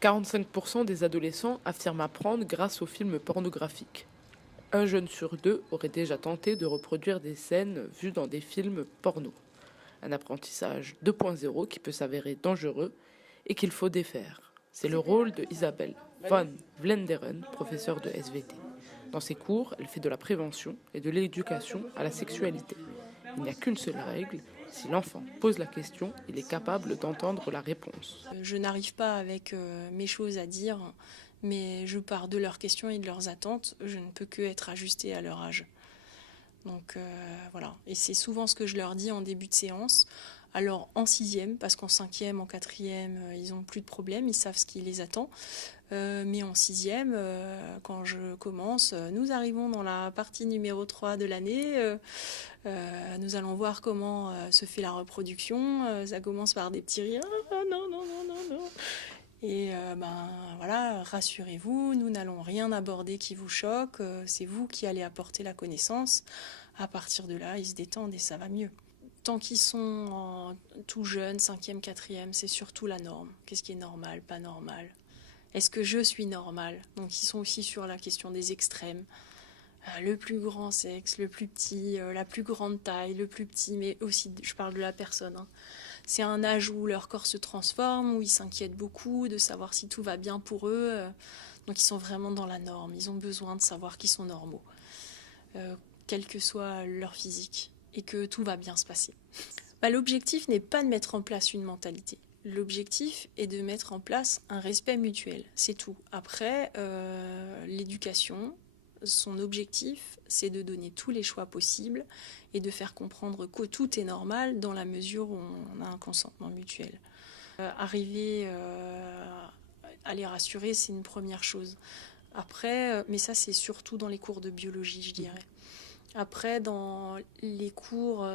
45% des adolescents affirment apprendre grâce aux films pornographiques. Un jeune sur deux aurait déjà tenté de reproduire des scènes vues dans des films porno. Un apprentissage 2.0 qui peut s'avérer dangereux et qu'il faut défaire. C'est le rôle de Isabelle van Vlenderen, professeure de SVT. Dans ses cours, elle fait de la prévention et de l'éducation à la sexualité. Il n'y a qu'une seule règle, si l'enfant pose la question, il est capable d'entendre la réponse. Je n'arrive pas avec mes choses à dire, mais je pars de leurs questions et de leurs attentes. Je ne peux que être ajustée à leur âge. Donc voilà, et c'est souvent ce que je leur dis en début de séance. Alors en sixième, parce qu'en cinquième, en quatrième, ils n'ont plus de problème, ils savent ce qui les attend. Mais en sixième, quand je commence, nous arrivons dans la partie numéro 3 de l'année. Nous allons voir comment se fait la reproduction. Ça commence par des petits rires. Ah, non, non, non, non, non. Et voilà, rassurez-vous, nous n'allons rien aborder qui vous choque. C'est vous qui allez apporter la connaissance. À partir de là, ils se détendent et ça va mieux. Tant qu'ils sont tout jeunes, cinquième, quatrième, c'est surtout la norme. Qu'est-ce qui est normal, pas normal? Est-ce que je suis normale? Donc ils sont aussi sur la question des extrêmes. Le plus grand sexe, le plus petit, la plus grande taille, le plus petit, mais aussi, je parle de la personne. C'est un âge où leur corps se transforme, où ils s'inquiètent beaucoup de savoir si tout va bien pour eux. Donc ils sont vraiment dans la norme. Ils ont besoin de savoir qu'ils sont normaux, quel que soit leur physique, et que tout va bien se passer. L'objectif n'est pas de mettre en place une mentalité. L'objectif est de mettre en place un respect mutuel. C'est tout. Après, l'éducation, son objectif, c'est de donner tous les choix possibles et de faire comprendre que tout est normal dans la mesure où on a un consentement mutuel. Arriver à les rassurer, c'est une première chose. Après, mais ça c'est surtout dans les cours de biologie, je dirais. Après, dans les cours,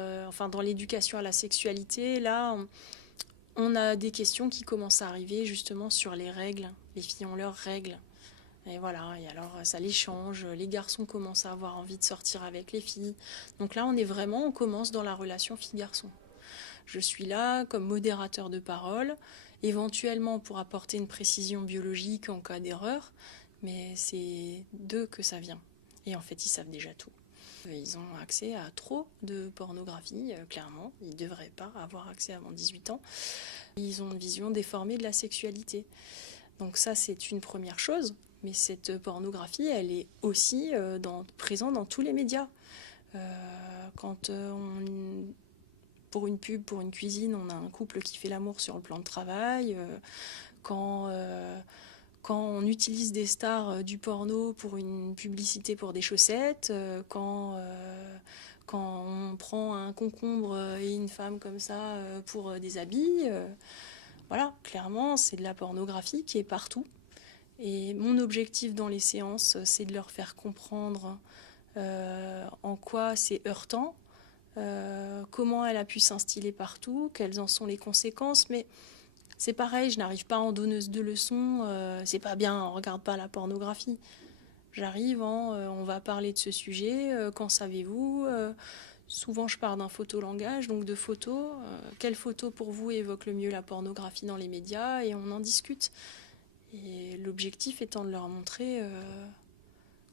dans l'éducation à la sexualité, là, on a des questions qui commencent à arriver justement sur les règles. Les filles ont leurs règles. Et voilà, et alors ça les change, les garçons commencent à avoir envie de sortir avec les filles. Donc là, on commence dans la relation fille-garçon. Je suis là comme modérateur de parole, éventuellement pour apporter une précision biologique en cas d'erreur, mais c'est d'eux que ça vient. Et en fait, ils savent déjà tout. Ils ont accès à trop de pornographie, clairement. Ils ne devraient pas avoir accès avant 18 ans. Ils ont une vision déformée de la sexualité. Donc ça, c'est une première chose. Mais cette pornographie, elle est aussi présente dans tous les médias. Quand pour une pub, pour une cuisine, on a un couple qui fait l'amour sur le plan de travail. Quand on utilise des stars du porno pour une publicité pour des chaussettes, quand on prend un concombre et une femme comme ça pour des habits. Voilà, clairement, c'est de la pornographie qui est partout. Et mon objectif dans les séances, c'est de leur faire comprendre en quoi c'est heurtant, comment elle a pu s'instiller partout, quelles en sont les conséquences. Mais c'est pareil, je n'arrive pas en donneuse de leçons, c'est pas bien, on regarde pas la pornographie. J'arrive on va parler de ce sujet, qu'en savez-vous souvent je pars d'un photolangage, donc de photos. Quelle photo pour vous évoque le mieux la pornographie dans les médias? Et on en discute. Et l'objectif étant de leur montrer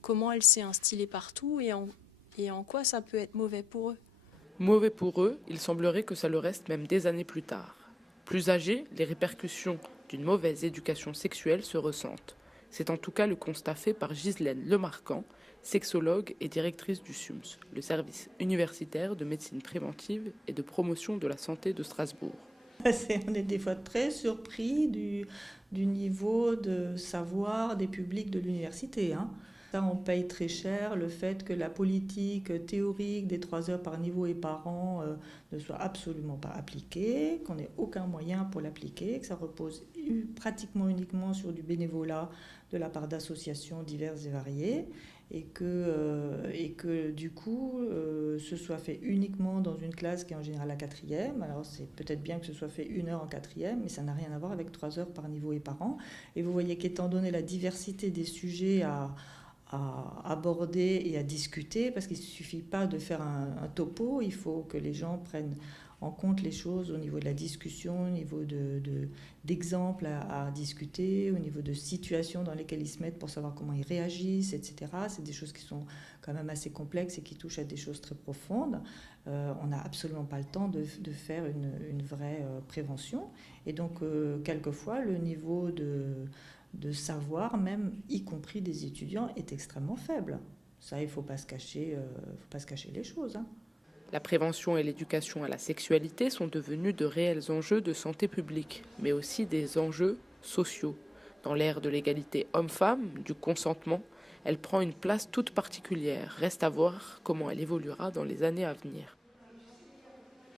comment elle s'est instillée partout et en quoi ça peut être mauvais pour eux. Mauvais pour eux, il semblerait que ça le reste même des années plus tard. Plus âgés, les répercussions d'une mauvaise éducation sexuelle se ressentent. C'est en tout cas le constat fait par Ghislaine Lemarquand, sexologue et directrice du SUMS, le service universitaire de médecine préventive et de promotion de la santé de Strasbourg. On est des fois très surpris du niveau de savoir des publics de l'université. Ça, on paye très cher le fait que la politique théorique des 3 heures par niveau et par an ne soit absolument pas appliquée, qu'on n'ait aucun moyen pour l'appliquer, que ça repose pratiquement uniquement sur du bénévolat de la part d'associations diverses et variées, et que du coup, ce soit fait uniquement dans une classe qui est en général la quatrième. Alors c'est peut-être bien que ce soit fait 1 heure en quatrième, mais ça n'a rien à voir avec 3 heures par niveau et par an. Et vous voyez qu'étant donné la diversité des sujets à aborder et à discuter, parce qu'il ne suffit pas de faire un topo, il faut que les gens prennent en compte les choses au niveau de la discussion, au niveau d'exemples à discuter, au niveau de situations dans lesquelles ils se mettent pour savoir comment ils réagissent, etc. C'est des choses qui sont quand même assez complexes et qui touchent à des choses très profondes. On n'a absolument pas le temps de faire une vraie prévention. Et donc, quelquefois, le niveau de savoir, même y compris des étudiants, est extrêmement faible. Ça, il ne faut pas se cacher les choses. La prévention et l'éducation à la sexualité sont devenus de réels enjeux de santé publique, mais aussi des enjeux sociaux. Dans l'ère de l'égalité homme-femme, du consentement, elle prend une place toute particulière. Reste à voir comment elle évoluera dans les années à venir.